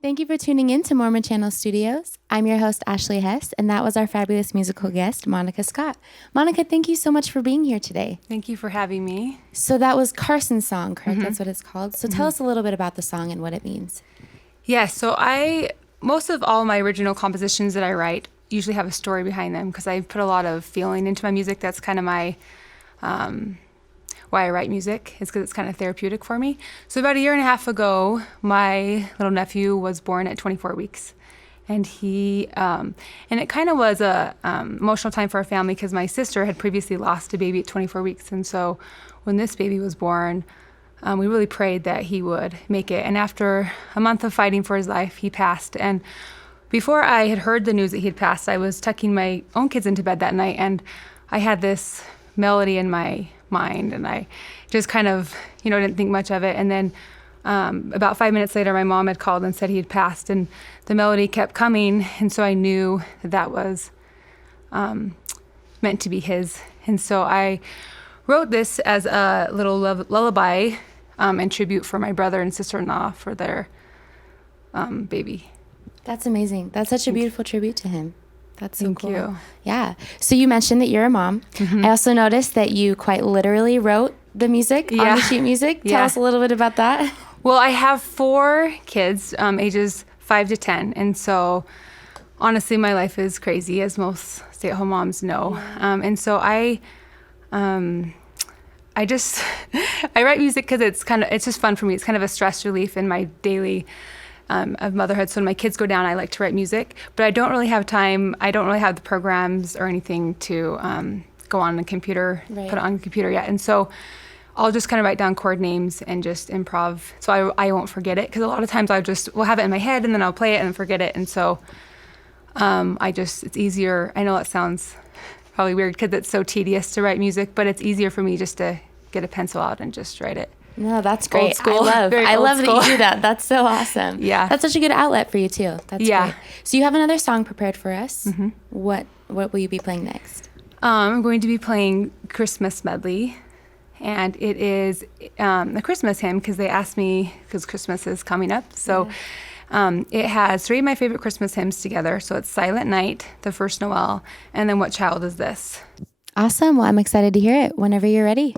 Thank you for tuning in to Mormon Channel Studios. I'm your host, Ashley Hess, and that was our fabulous musical guest, Monica Scott. Monica, thank you so much for being here today. Thank you for having me. So that was Carson's song, correct? Mm-hmm. That's what it's called. So tell us a little bit about the song and what it means. Yes, so most of all my original compositions that I write usually have a story behind them because I put a lot of feeling into my music. That's kind of my why I write music, is because it's kind of therapeutic for me. So about a year and a half ago, my little nephew was born at 24 weeks. And and it kind of was a emotional time for our family because my sister had previously lost a baby at 24 weeks. And so when this baby was born, we really prayed that he would make it. And after a month of fighting for his life, he passed. And before I had heard the news that he had passed, I was tucking my own kids into bed that night, and I had this melody in my mind, and I just kind of, didn't think much of it. And then about 5 minutes later, my mom had called and said he had passed, and the melody kept coming, and so I knew that was meant to be his. And so I wrote this as a little lullaby and tribute for my brother and sister-in-law for their baby. That's amazing. That's such a beautiful tribute to him. That's so cool. Thank you. Yeah. So you mentioned that you're a mom. Mm-hmm. I also noticed that you quite literally wrote the music on the sheet music. Tell us a little bit about that. Well, I have 4 kids, ages 5 to 10. And so honestly, my life is crazy, as most stay-at-home moms know. And so I just, I write music because it's just fun for me. It's kind of a stress relief in my daily of motherhood. So when my kids go down, I like to write music, but I don't really have time. I don't really have the programs or anything to go on the computer, put it on the computer yet. And so I'll just kind of write down chord names and just improv. So I won't forget it, because a lot of times will have it in my head and then I'll play it and forget it. And so it's easier. I know that sounds probably weird because it's so tedious to write music, but it's easier for me just to get a pencil out and just write it. No, that's great. Old school. I love that you do that. That's so awesome. Yeah. That's such a good outlet for you too. That's great. So you have another song prepared for us. Mm-hmm. What will you be playing next? I'm going to be playing Christmas medley, and it is a Christmas hymn because they asked me, because Christmas is coming up. So it has 3 of my favorite Christmas hymns together. So it's Silent Night, the First Noel, and then What Child Is This? Awesome. Well, I'm excited to hear it whenever you're ready.